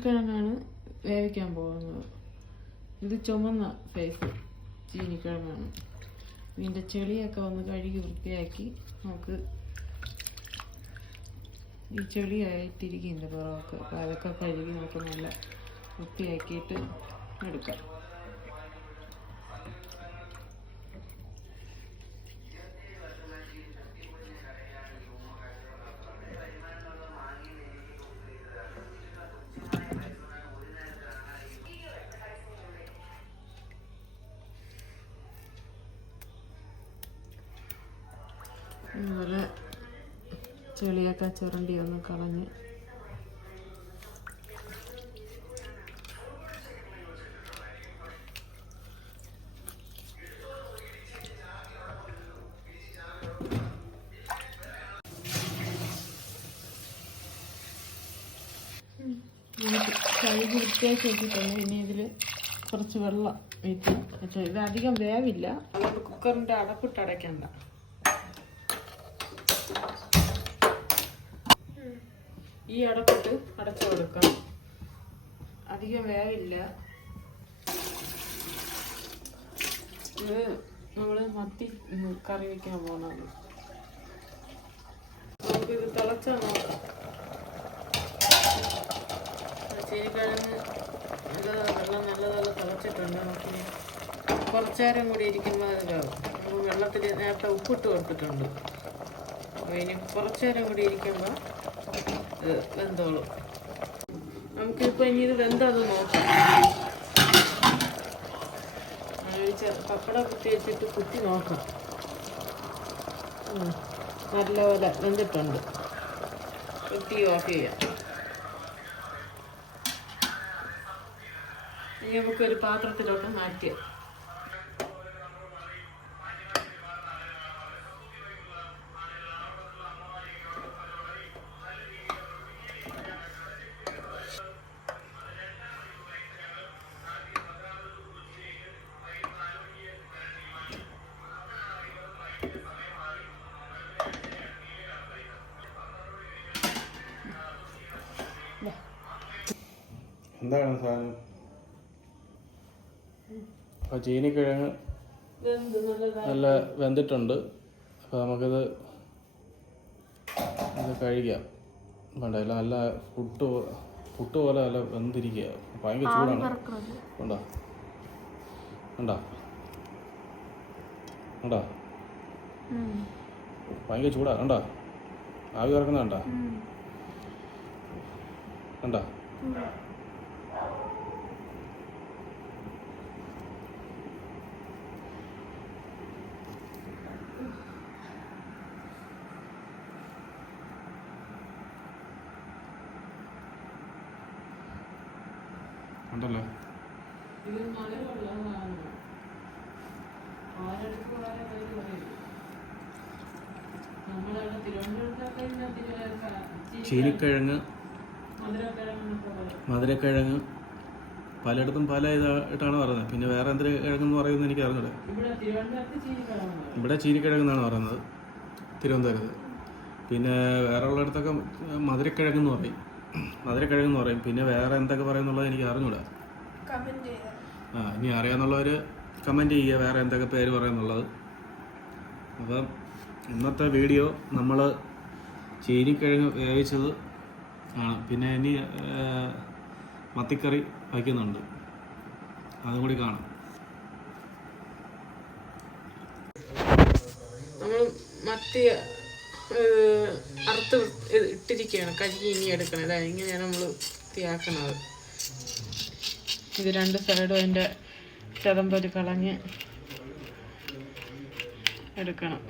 ചീനിക്കിഴങ്ങാണ് വേവിക്കാൻ പോകുന്നത്. ഇത് ചുമന്ന സൈസ് ചീനിക്കിഴങ്ങാണ്. ഇതിൻ്റെ ചെളിയൊക്കെ ഒന്ന് കഴുകി വൃത്തിയാക്കി നമുക്ക് ഈ ചെളിയായിട്ടിരിക്കുന്നുണ്ട് പുറമൊക്കെ. അപ്പോൾ അതൊക്കെ കഴുകി നമുക്ക് നല്ല വൃത്തിയാക്കിയിട്ട് എടുക്കാം. അതുപോലെ ചെളിയൊക്കെ ചുരണ്ടി ഒന്ന് കളഞ്ഞ് കഴുകി വൃത്തിയാക്കി വെച്ചിട്ടുണ്ട്. ഇനി ഇതിൽ കുറച്ച് വെള്ളം വീട്ടി വെച്ചാൽ ഇത് അധികം വേവില്ല, അതുകൊണ്ട് കുക്കറിൻ്റെ അടപ്പിട്ട് അടയ്ക്കണ്ട. ഈ അടപ്പിട്ട് അടച്ചു കൊടുക്കാം. അധികം വേവില്ല. ഇത് നമ്മൾ മത്തി കറി വയ്ക്കാൻ പോകുന്നത്. നമുക്കിത് തിളച്ചാൽ നോക്കാം. ചീനിക്കിഴങ്ങ് വെള്ളം നല്ലപോലെ തിളച്ചിട്ടുണ്ട്. നമുക്ക് കുറച്ചു നേരം കൂടി ഇരിക്കുമ്പോൾ അത് വേവും. നമ്മൾ വെള്ളത്തിൽ നേരത്തെ ഉപ്പിട്ട് കൊടുത്തിട്ടുണ്ട്. അപ്പോൾ ഇനി കുറച്ചു നേരം കൂടി ഇരിക്കുമ്പോൾ വെന്തോളും. നമുക്കിപ്പോൾ ഇനി ഇത് വെന്തത് നോക്കാം. പപ്പട കുത്തി വെച്ചിട്ട് കുത്തി നോക്കാം. നല്ലപോലെ വെന്തിട്ടുണ്ട്. കുത്തി ഓഫ് ചെയ്യാം. ഇനി നമുക്കൊരു പാത്രത്തിലോട്ട് മാറ്റിയാം. എന്താണ് സാധനം? അപ്പോൾ ചീനിക്കിഴങ്ങ് നല്ല വെന്തിട്ടുണ്ട്. അപ്പോൾ നമുക്കിത് കഴിക്കാം. വേണ്ട, നല്ല പുട്ട് പോലെ നല്ല വെന്തിരിക്കുക. ഭയങ്കര ചൂടാണ്. ഉണ്ടോ ഉണ്ടോ ഉണ്ടോ ഭയങ്കര ചൂടാണ്. ഉണ്ടോ ആവി പറക്കുന്ന കണ്ടോ കണ്ടോ? ഉണ്ടല്ലോ. ചീനിക്കിഴങ്ങ്, മധുരക്കിഴങ്ങ് പലയിടത്തും പല ഇതായിട്ടാണ് പറയുന്നത്. പിന്നെ വേറെ എന്തൊരു കിഴങ്ങെന്ന് പറയുന്നത് എനിക്ക് അറിഞ്ഞൂടെ. ഇവിടെ ചീനിക്കിഴങ്ങെന്നാണ് പറയുന്നത്, തിരുവനന്തപുരത്ത്. പിന്നെ വേറെ ഉള്ളിടത്തൊക്കെ മധുരക്കിഴങ്ങെന്ന് പറയും. പിന്നെ വേറെ എന്തൊക്കെ പറയുന്നുള്ളത് എനിക്ക് അറിഞ്ഞൂടാ. ഇനി അറിയാന്നുള്ളവർ കമൻറ്റ് ചെയ്യുക വേറെ എന്തൊക്കെ പേര് പറയുന്നുള്ളത്. അപ്പം ഇന്നത്തെ വീഡിയോ നമ്മൾ ചീനിക്കിഴങ്ങ് വേവിച്ചത് ആണ്. പിന്നെ ഇനി മത്തിക്കറി വയ്ക്കുന്നുണ്ട്, അതും കൂടി കാണാം. നമ്മൾ മത്തി അറുത്ത് ഇട്ടിരിക്കുകയാണ്. കഴുകി ഇനി എടുക്കണം. അതായത് ഇങ്ങനെയാണ് നമ്മൾ വൃത്തിയാക്കണത്. ഇത് രണ്ട് സൈഡും അതിൻ്റെ ചതമ്പൊരു കളഞ്ഞ് എടുക്കണം.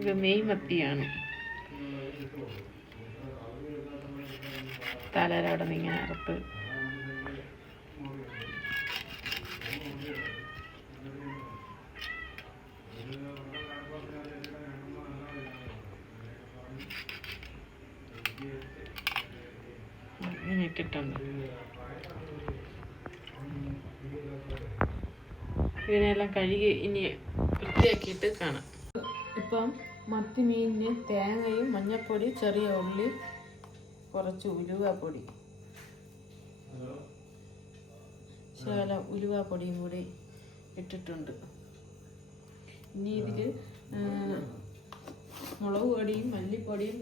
ഇത് നെയ് മത്തിയാണ്. തലയുടെ നിന്ന് ഇങ്ങനെ അറുത്ത് ഇങ്ങനെ ഇട്ടിട്ടുണ്ട്. ഇതിനെല്ലാം കഴുകി ഇനി വൃത്തിയാക്കിയിട്ട് കാണാം. ഇപ്പം മത്തി മീനിന് തേങ്ങയും മഞ്ഞൾപ്പൊടി, ചെറിയ ഉള്ളി, കുറച്ച് ഉലുവപ്പൊടി ശകലം ഉലുവാപ്പൊടിയും കൂടി ഇട്ടിട്ടുണ്ട്. ഇനി ഇതിൽ മുളക് പൊടിയും മല്ലിപ്പൊടിയും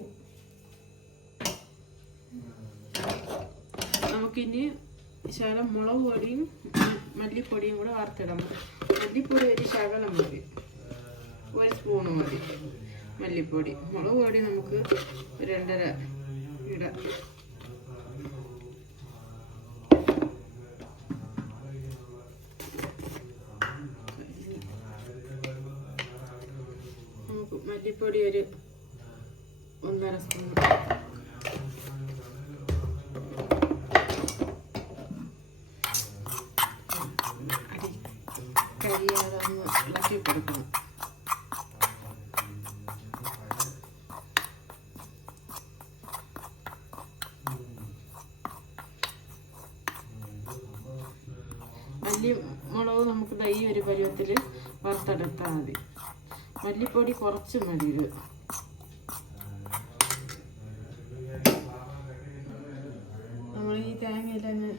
നമുക്കിനി ശകലം മുളക് പൊടിയും മല്ലിപ്പൊടിയും കൂടെ വറുത്തിടണം. മല്ലിപ്പൊടി ഒരു ശകലം മതി, 1 സ്പൂൺ മതി മല്ലിപ്പൊടി. മുളക് പൊടി നമുക്ക് 2.5 ഇടാം. നമുക്ക് മല്ലിപ്പൊടി ഒരു 1.5 സ്പൂൺ. കരിയാതെ ഒന്ന് ഇളക്കി കൊടുക്കണം. മുളക് നമുക്ക് ഈ ഒരു പരുവത്തിൽ വറുത്തെടുത്താൽ മതി. മല്ലിപ്പൊടി കുറച്ച് മതി. ഇത് നമ്മൾ ഈ തേങ്ങയിലങ്ങ്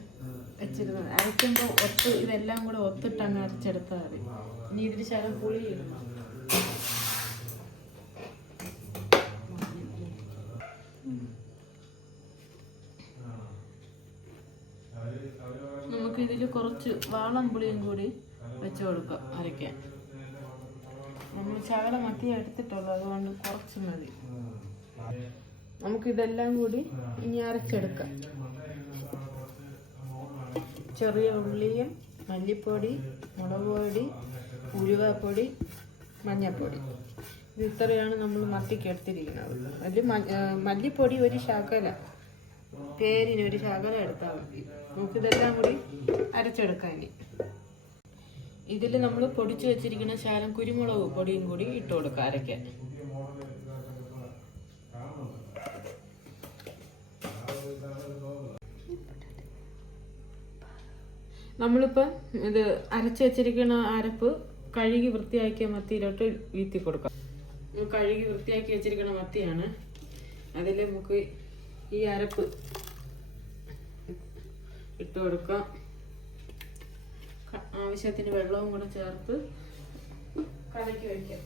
വെച്ചിരുന്നത് അരയ്ക്കുമ്പോൾ ഇതെല്ലാം കൂടെ ഒത്തിട്ടങ്ങ് അരച്ചെടുത്താൽ മതി. ഇനി ഇതിൽ ശകലം പുളി ഇടണം. നമുക്കിതിൽ കുറച്ച് വാളം പുളിയും കൂടി വെച്ച് കൊടുക്കാം അരയ്ക്കാൻ. നമ്മൾ ശകലം മത്തി എടുത്തിട്ടുള്ളൂ, അതുകൊണ്ട് കുറച്ച് മതി. നമുക്കിതെല്ലാം കൂടി ഇനി അരച്ചെടുക്കാം. ചെറിയ ഉള്ളിയും മല്ലിപ്പൊടി, മുളക് പൊടി, ഉലുവാപ്പൊടി, മഞ്ഞൾപ്പൊടി, ഇത് ഇത്രയാണ് നമ്മൾ മത്തിക്ക് എടുത്തിരിക്കുന്നത്. അതിൽ മല്ലിപ്പൊടി ഒരു ശകലം, പേരിന് ഒരു ശകലം എടുത്താൽ മതി. നമുക്കിതെല്ലാം കൂടി അരച്ചെടുക്കാം. ഇനി ഇതിൽ നമ്മൾ പൊടിച്ചു വെച്ചിരിക്കുന്ന ശകലം കുരുമുളക് പൊടിയും കൂടി ഇട്ട് കൊടുക്കുക അരയ്ക്കാൻ. നമ്മളിപ്പം ഇത് അരച്ച് വെച്ചിരിക്കുന്ന അരപ്പ് കഴുകി വൃത്തിയാക്കിയ മത്തിയിലോട്ട് വീഴ്ത്തി കൊടുക്കാം. കഴുകി വൃത്തിയാക്കി വെച്ചിരിക്കുന്ന മത്തിയാണ്. അതിൽ നമുക്ക് ഈ അരപ്പ് ഇട്ട് കൊടുക്കാം. ആവശ്യത്തിന് വെള്ളവും കൂടെ ചേർത്ത് കലക്കി വയ്ക്കാം.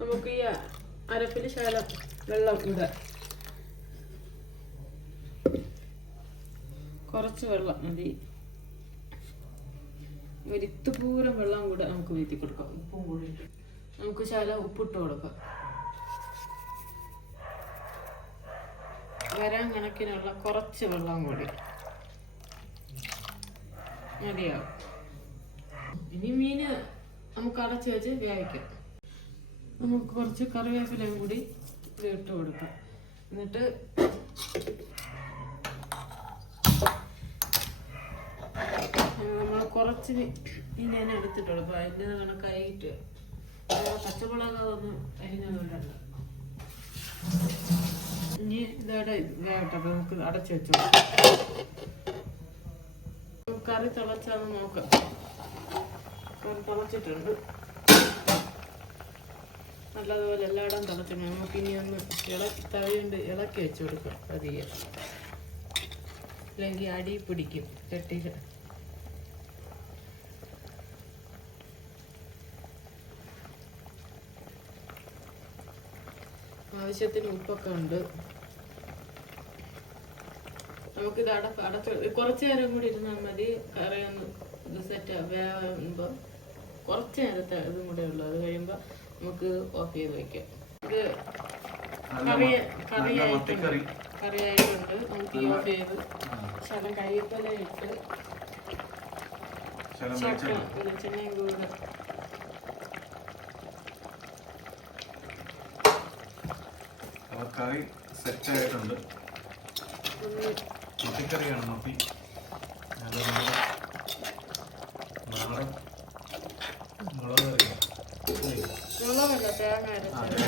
നമുക്ക് ഈ അരപ്പിൽ ശകലം വെള്ളം ഇടാം. കുറച്ച് വെള്ളം മതി. ഒരിത്തുപൂരം വെള്ളം കൂടെ നമുക്ക് വീഴ്ത്തി കൊടുക്കാം. ഉപ്പും കൂടി നമുക്ക് ശകലം ഉപ്പിട്ട് കൊടുക്കാം. വരാൻ കണക്കിനുള്ള കുറച്ച് വെള്ളം കൂടി മതിയാവും. ഇനി മീന് നമുക്ക് അടച്ച് വെച്ച് വേവിക്കാം. നമുക്ക് കുറച്ച് കറിവേപ്പിലയും കൂടി ഇട്ട് കൊടുക്കാം. എന്നിട്ട് നമ്മൾ കുറച്ച് മീനാണ് എടുത്തിട്ടുള്ളൂ. അപ്പോൾ അതിൻ്റെ കണക്കായിട്ട് പച്ചമുളക് ഒന്ന് അരിഞ്ഞതുകൊണ്ടല്ല. ഇനി ഇതോടെ വേവട്ടെ. അപ്പോൾ നമുക്ക് അടച്ചു വെച്ചോ. കറി തിളച്ചാന്ന് നോക്കാം. കറി തിളച്ചിട്ടുണ്ട് നല്ലതുപോലെ. എല്ലായിടം തിളച്ചിട്ടുണ്ട്. നമുക്കിനി ഒന്ന് തവിയുണ്ട് ഇളക്കി വെച്ച് കൊടുക്കാം പതിയെ, അല്ലെങ്കിൽ അടി പിടിക്കും ചട്ടിയിൽ. ആവശ്യത്തിന് ഉപ്പൊക്കെ ഉണ്ട്. നമുക്കിത് അടച്ച് കുറച്ച് നേരം കൂടി ഇരുന്നാൽ മതി. കറി ഒന്ന് ഇത് സെറ്റ് വേവുമ്പോൾ കുറച്ച് നേരത്തെ ഇതും കൂടെ ഉള്ളു. അത് കഴിയുമ്പോൾ നമുക്ക് ഓഫ് ചെയ്ത് വയ്ക്കാം. ഇത് കറിയായിട്ടുണ്ട്. നമുക്ക് ഓഫ് ചെയ്ത് ശകലം കരിവേപ്പില ഇട്ട് വെളിച്ചെണ്ണയും കൂടെ കറി സെറ്റ് ആയിട്ടുണ്ട്. മത്തിക്കറിയാണ്. മത്തി നാടൻ മുളക് കറി. മുളകല്ല, തേങ്ങ അരച്ചത്.